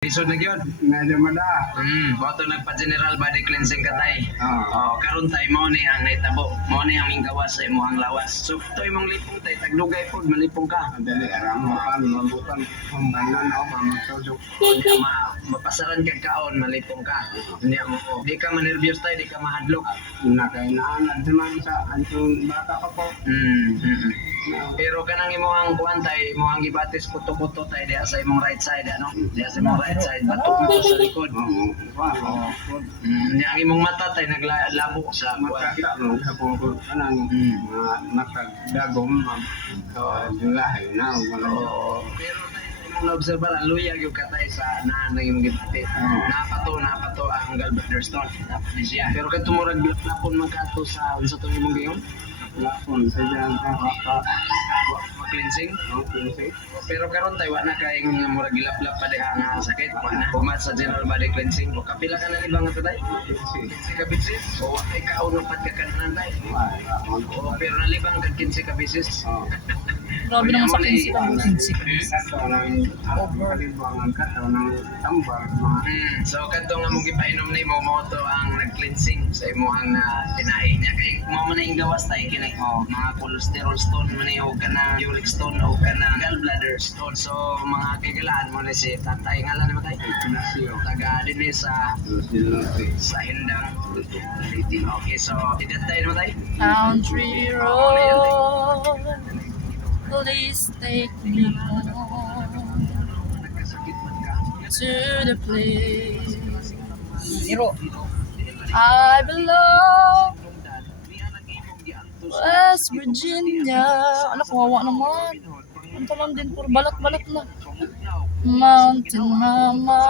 Isod na gyud. Medyo mada. Boto nagpa-general body cleansing ka tay. Oo. Karon tay mo ni ang naitabo. Mo ni ang minggawas sa imong lawas. So to imong lipong tay tagdugay pod malipong ka. Dali, alam mo kan, mabutan. Pambanan ako, mamatulog. Mapasaran kag kaon malipong ka. Niya mo. Di ka manervyos tay, di ka mahadlok. Nakainaan at naman sa antong bata ko po. Pero kanang imong kuan tay, imong gibatis kuto-kuto tay diha sa imong right side ano. Diha sa imong right side batok na to sa likod. Oo. Wow. Niya ang imong mata tay naglabo sa kuan. Makakita mo sa pungkol ka ng makagdagom. Dulahay na. Pero tayo na-observe ang luya yung katay sa naanang yung gipati. Napato ang gallbladder stone. Napati siya. Pero kung tumurag lapon magkato sa unsa to imong gayon? Lapon sa dyan sa Cleansing. cleansing. Pero karon tayo na kay murag gilaplap pa diha nga sakit. Wala. Pumat sa general body cleansing. O kapila ka na ni bang ato tay? Cleansing. 15 ka bisis. O ay kauno pat ka kananan tay. O pero nalibang kag 15 ka bisis. Grabe naman sa 15 ka. 15. Kato ng kalibangan, kato ng tambar. So kadto nga mong gipainom nimo mo to ang nag-cleansing sa imong tinahi niya kay mo man ang gawas tay kinay mga cholesterol stone man o kana uric stone o kana gallbladder stone. So mga kigalaan mo ni si tatay ngalan ni matay. Pinasyo. Taga dinhi sa Hindang. Okay, so idatay mo tay. Country road, please take me home Nagkasakit man ka. to the place I belong, West Virginia. Ano, kawawa naman. Ang talang din, puro balat-balat na. Mountain Mama,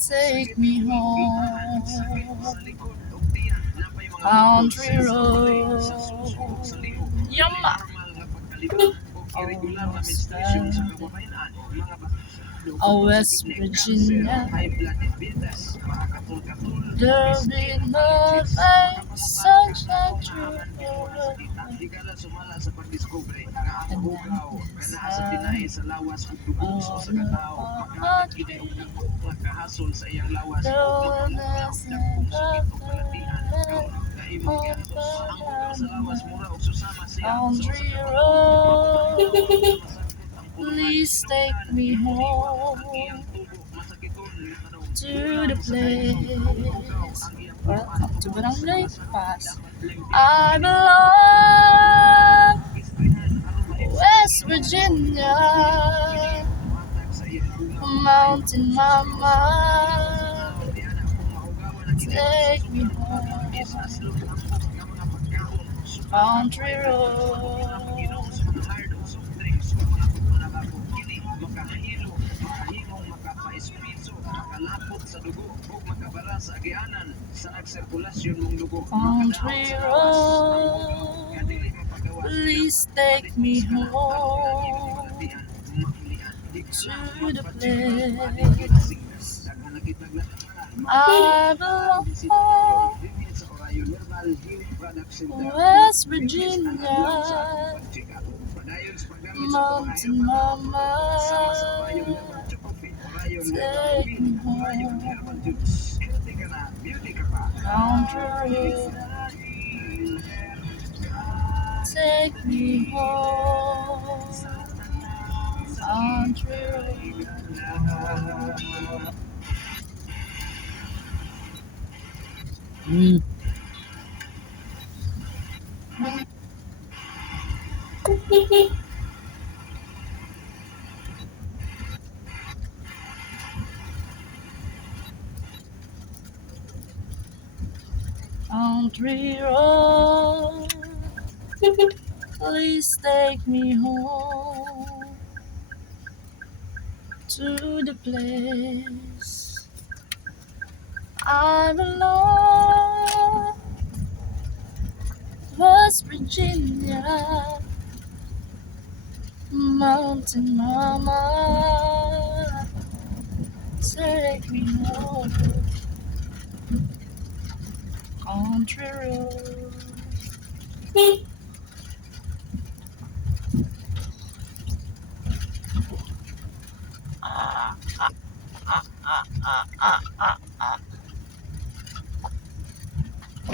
take me home. Country road, Yama. West Virginia, there'll be no sunshine true. Di ka na sumala sa pagdiskubre nga ang bugaw kanaa sa tinay sa lawas ug duguso sa katao makakakili og dagkog nga kahasol sa iyang lawas ug dagkong sakit ug kalatian nga imong giantos ang ulo sa lawas mura og susama siya Country road, please take me home to the place. Welcome to Barangay Pass. I belong, West Virginia, Mountain Mama, take me home. Country road, makalapot sa dugo ug makabara sa agianan sa nagsirkulasyon mong dugo. country road, please take me home to the place I belong, West Virginia, Mountain Mama, take me home. Country road, take me home. Country road. Country road, please take me home to the place I belong, West Virginia, Mountain Mama, take me home. Country road, Ah.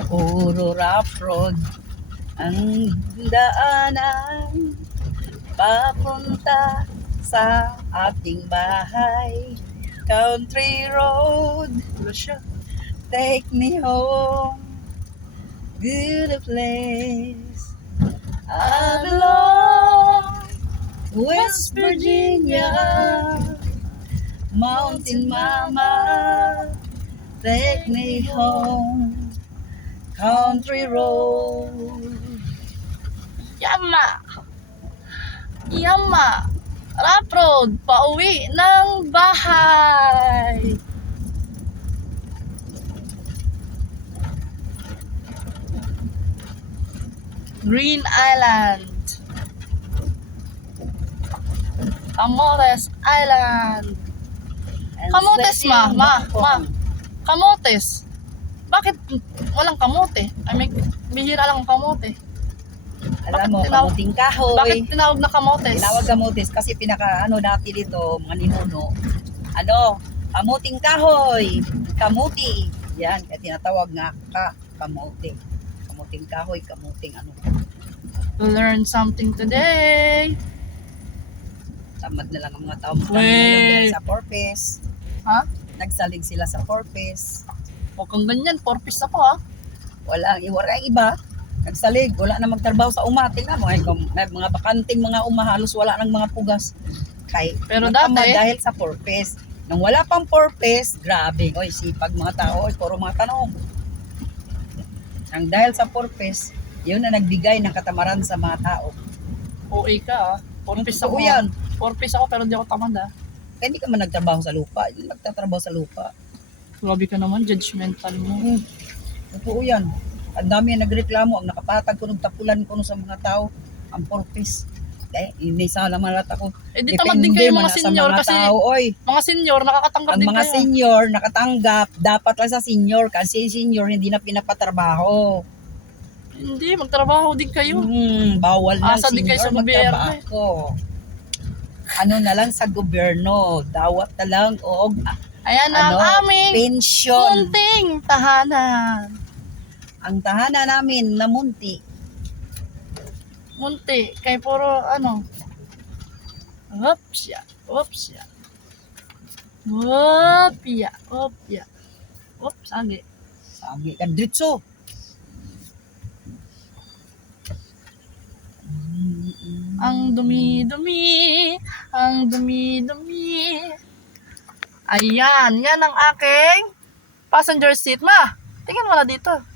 Puro rough road ang daanan papunta sa ating bahay. Country road, take me home to the place I belong. West Virginia, Mountain Mama, take me home. Country road. Yama! Yama! Rough road, pauwi ng bahay. Green Island. Camotes Island. Kamotes, ma. Kamotes. Bakit walang kamote? Ay, may bihira lang ang kamote. Alam mo, Bakit tinawag- kamuting kahoy. Bakit tinawag na kamotes? Tinawag kamutis kasi pinaka dati dito, mga ninuno. Kamuting kahoy, kamuti. Yan, kaya tinatawag nga kamuti. Kamuting kahoy, kamuting Learn something today. Tamad na lang ang mga tao ngayon Wey. dahil sa purpose. Ha? Nagsalig sila sa purpose. Huwag kang ganyan. Porpis ako, ha? Wala ang iba. Nagsalig, wala na magtrabaho sa uma. Tingnan mo, may mga bakanting mga uma, halos wala nang mga pugas. Pero natamad dati- dahil sa purpose. Nung wala pang purpose, grabe. Oy, sipag mga tao, oy, puro mga tanong. Ang dahil sa purpose, yun na nagbigay ng katamaran sa mga tao. OA ka, ha? Porpis Totoo ako. yan. Porpis ako, pero di ako tamad, ha? Kaya hindi ka man nagtrabaho sa lupa. Yun, nagtatrabaho sa lupa. Grabe ka naman, judgmental mo. Totoo yan. Ang dami ang nagreklamo, ang nakapatag ko, nagtapulan ko sa mga tao, ang purpose. Dahil inisa naman lahat ako. Eh, di tamad din kayo mga man sa senior mga kasi tao, oy. mga senior, nakakatanggap Ang din mga kayo. senior nakatanggap, dapat lang sa senior kasi senior hindi na pinapatrabaho. Hindi, magtrabaho din kayo. Bawal na Asa din kayo sa gobyerno eh. magtrabaho. Ano na lang sa gobyerno, dawat na lang o Ayan na ang aming pensyon. munting tahanan. Ang tahanan namin namunti. Munti, kay puro Opsya, opsya. Opya, opya. Ops, agi. Sabi ka dritso. Ang dumi-dumi, ang dumi-dumi. Ayan, yan ang aking passenger seat, ma. Tingnan mo na dito.